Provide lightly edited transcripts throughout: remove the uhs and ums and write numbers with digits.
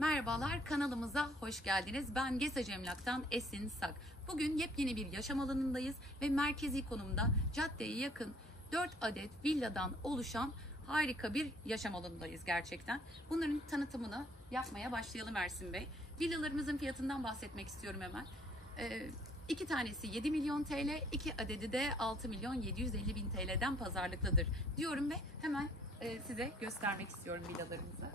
Merhabalar, kanalımıza hoş geldiniz. Ben GESAJ Emlak'tan Esin Sak. Bugün yepyeni bir yaşam alanındayız ve merkezi konumda caddeye yakın 4 adet villadan oluşan harika bir yaşam alanındayız gerçekten. Bunların tanıtımını yapmaya başlayalım Ersin Bey. Villalarımızın fiyatından bahsetmek istiyorum hemen. 2 tanesi 7 milyon TL, 2 adedi de 6 milyon 750 bin TL'den pazarlıklıdır diyorum ve hemen size göstermek istiyorum villalarımızı.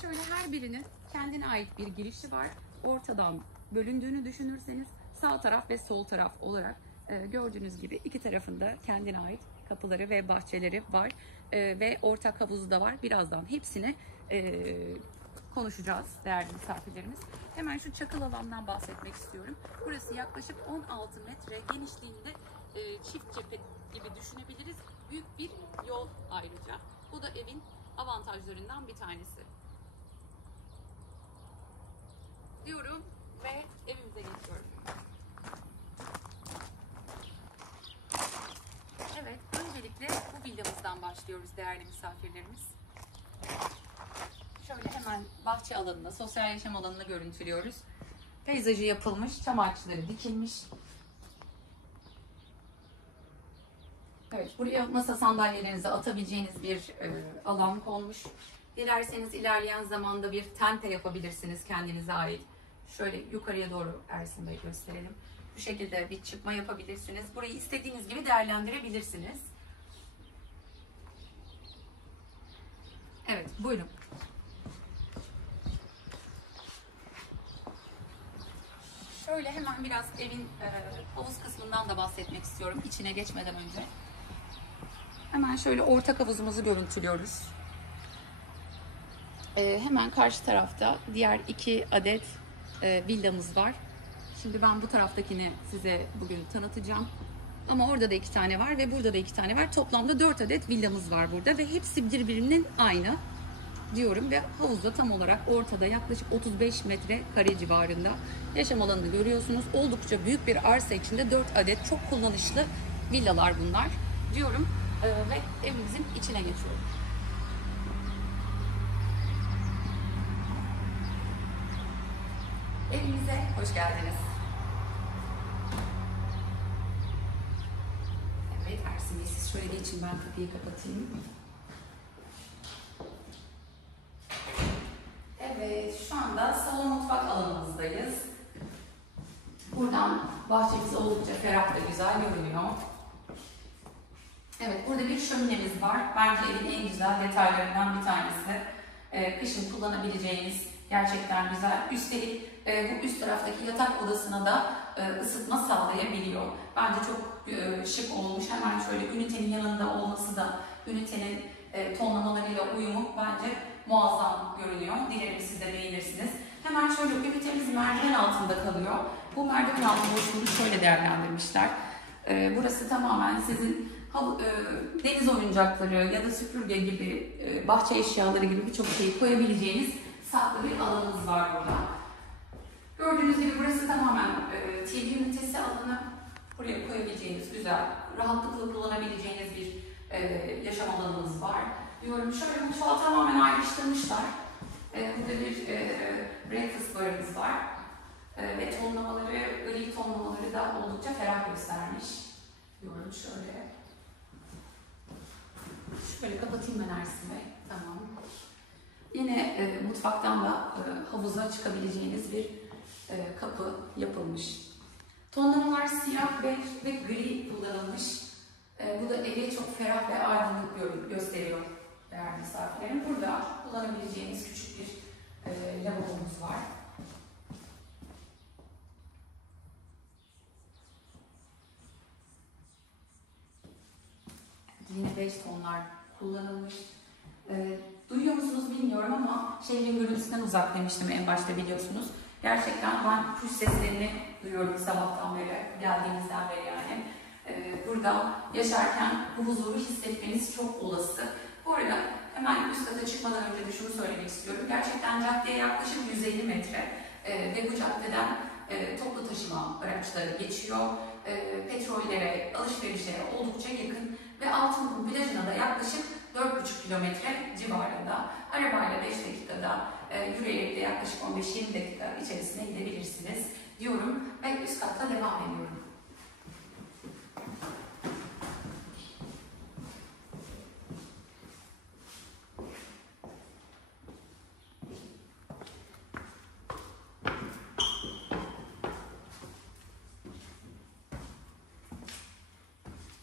Şöyle her birinin kendine ait bir girişi var. Ortadan bölündüğünü düşünürseniz sağ taraf ve sol taraf olarak gördüğünüz gibi iki tarafında kendine ait kapıları ve bahçeleri var. Ve ortak havuzu da var. Birazdan hepsini konuşacağız değerli misafirlerimiz. Hemen şu çakıl alandan bahsetmek istiyorum. Burası yaklaşık 16 metre genişliğinde çift cephe gibi düşünebiliriz. Büyük bir yol ayrıca. Bu da evin avantajlarından bir tanesi. Diyorum ve evimize geçiyorum. Evet, öncelikle bu villamızdan başlıyoruz değerli misafirlerimiz. Şöyle hemen bahçe alanını, sosyal yaşam alanını görüntülüyoruz. Peyzajı yapılmış, çam ağaçları dikilmiş. Evet, buraya masa sandalyelerinizi atabileceğiniz bir alan konmuş. Dilerseniz ilerleyen zamanda bir tente yapabilirsiniz kendinize ait. Şöyle yukarıya doğru Ersin Bey gösterelim. Bu şekilde bir çıkma yapabilirsiniz. Burayı istediğiniz gibi değerlendirebilirsiniz. Evet, buyurun. Şöyle hemen biraz evin havuz kısmından da bahsetmek istiyorum içine geçmeden önce. Hemen şöyle ortak havuzumuzu görüntülüyoruz. Hemen karşı tarafta diğer 2 adet villamız var. Şimdi ben bu taraftakini size bugün tanıtacağım. Ama orada da 2 tane var ve burada da 2 tane var. Toplamda 4 adet villamız var burada ve hepsi birbirinin aynı diyorum ve havuzda tam olarak ortada yaklaşık 35 metrekare civarında yaşam alanını görüyorsunuz. Oldukça büyük bir arsa içinde 4 adet çok kullanışlı villalar bunlar diyorum ve evimizin içine geçiyorum. Evimize hoş geldiniz. Evet Ersin Bey, siz şöyle geçin, ben kapıyı kapatayım. Evet, şu anda salon mutfak alanımızdayız. Buradan bahçemiz oldukça ferah ve güzel görünüyor. Evet, burada bir şöminemiz var. Bence evin en güzel detaylarından bir tanesi. Kışın kullanabileceğiniz gerçekten güzel. Üstelik bu üst taraftaki yatak odasına da ısıtma sağlayabiliyor. Bence çok şık olmuş. Hemen şöyle ünitenin yanında olması da ünitenin tonlamalarıyla uyumu bence muazzam görünüyor. Dilerim siz de beğenirsiniz. Hemen şöyle ünitemiz merdiven altında kalıyor. Bu merdiven altı boşluğunu şöyle değerlendirmişler. Burası tamamen sizin deniz oyuncakları ya da süpürge gibi, bahçe eşyaları gibi birçok şeyi koyabileceğiniz saklı bir alanınız var burada. Gördüğünüz gibi burası tamamen TV ünitesi alanı. Buraya koyabileceğiniz güzel, rahatlıkla kullanabileceğiniz bir yaşam alanınız var. Diyorum şöyle mutfağı tamamen ayrıştırmışlar. Burada bir breakfast barımız var. Ve tonlamaları, gri tonlamaları da oldukça ferah göstermiş. Diyorum şöyle. Şöyle kapatayım ben Ersin Bey. Tamam. Yine mutfaktan da havuza çıkabileceğiniz bir kapı yapılmış. Tonlamalar siyah, bej ve gri kullanılmış. Bu da evi çok ferah ve aydınlık gösteriyor değerli misafirlerim. Burada kullanabileceğiniz küçük bir lavabomuz var. Yine bej tonlar kullanılmış. Duyuyor musunuz bilmiyorum ama şehrin gürültüsünden uzak demiştim en başta, biliyorsunuz. Gerçekten ben kuş seslerini duyuyorum sabahtan beri, geldiğimizden beri yani. Burada yaşarken bu huzuru hissetmeniz çok olası. Bu arada hemen üst kata çıkmadan önce de şunu söylemek istiyorum. Gerçekten caddeye yaklaşık 150 metre ve bu caddeden toplu taşıma araçları geçiyor. Petrollere, alışverişlere oldukça yakın ve Altınkum plajına da yaklaşık 4,5 kilometre civarında. Arabayla 5 dakikada yürüyerek de yaklaşık 15-20 dakika içerisine gidebilirsiniz diyorum ve üst katla devam ediyorum.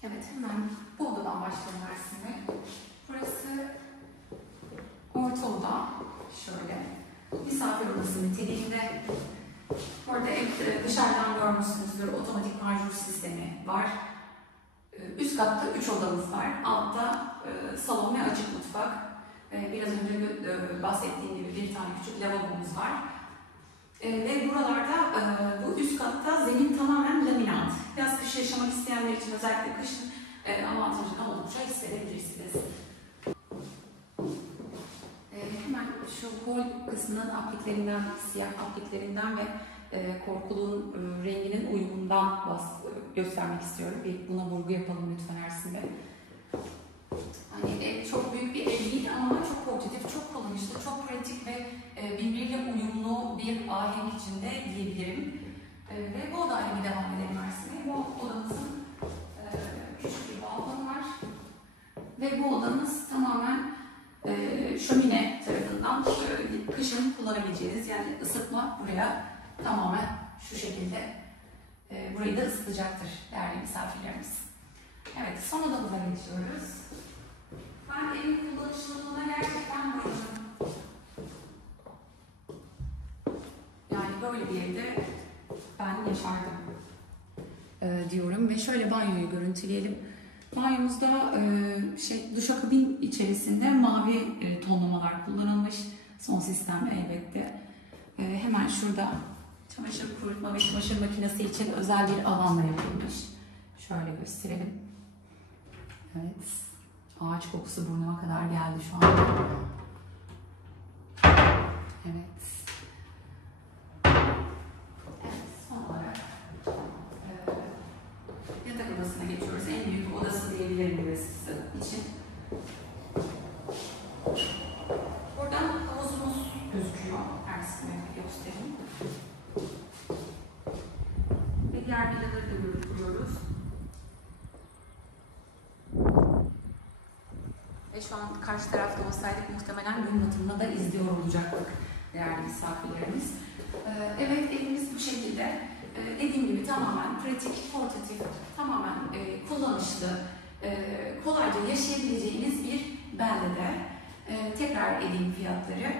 Evet, hemen bu odadan başlayalım dersime. Burası orta oda. Şöyle. Misafir odası niteliğinde. Orada dışarıdan görmüşsünüzdür, otomatik panjur sistemi var. Üst katta 3 odamız var. Altta salon ve açık mutfak. Biraz önce bahsettiğim gibi bir tane küçük lavabomuz var. Ve buralarda bu üst katta zemin tamamen laminat. Yaz kış yaşamak isteyenler için özellikle kışın avantajını oldukça hissedebilirsiniz. Hemen şu hol kısmının apliklerinden, siyah apliklerinden ve korkuluğun renginin uyumundan göstermek istiyorum. Buna vurgu yapalım lütfen Ersin Bey. Hani çok büyük bir ev değil ama çok portatif, çok kullanışlı, çok pratik ve birbiriyle uyumlu bir ahenk içinde diyebilirim. Ve bu odayla bir devam edelim Ersin Bey. Bu odamızın küçük bir balkonu var. Ve bu odamız tamamen şömine tarafından kışın kullanabileceğiniz, yani ısıtma buraya tamamen şu şekilde burayı da ısıtacaktır değerli misafirlerimiz. Evet, son odamıza geçiyoruz. Ben evin kullanışlılığına gerçekten bayıldım. Yani böyle bir evde ben yaşardım diyorum ve şöyle banyoyu görüntüleyelim. Banyomuzda duşakabin içerisinde mavi tonlamalar kullanılmış. Son sistem elbette. Hemen şurada çamaşır kurutma ve çamaşır makinesi için özel bir alanla yapılmış. Şöyle gösterelim. Evet. Ağaç kokusu burnuma kadar geldi şu an. Evet. Evet, son olarak yatak odasına geçiyoruz. En büyük odası diyebilirim burası için. Buradan havuzumuz gözüküyor. Tersine göstereyim. Ve diğer villaları da görüyoruz. Ve şu an karşı tarafta olsaydık muhtemelen gün batımını da izliyor olacaktık değerli misafirlerimiz. Evet, evimiz bu şekilde. Dediğim gibi tamamen pratik, portatif, tamamen kullanışlı, kolayca yaşayabileceğiniz bir beldede. Tekrar edeyim fiyatları.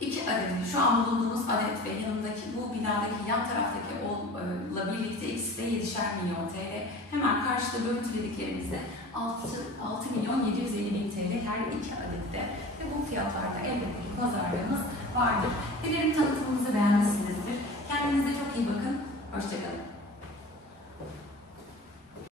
2 adet, şu an bulunduğumuz adet ve yanındaki bu binadaki yan taraftaki onunla birlikte ikisi de 7'şer milyon TL. Hemen karşıda görüntülediklerimizde 6 milyon 750 bin TL her 2 adette. Ve bu fiyatlarda elbette ki pazarlığımız vardır. Dilerim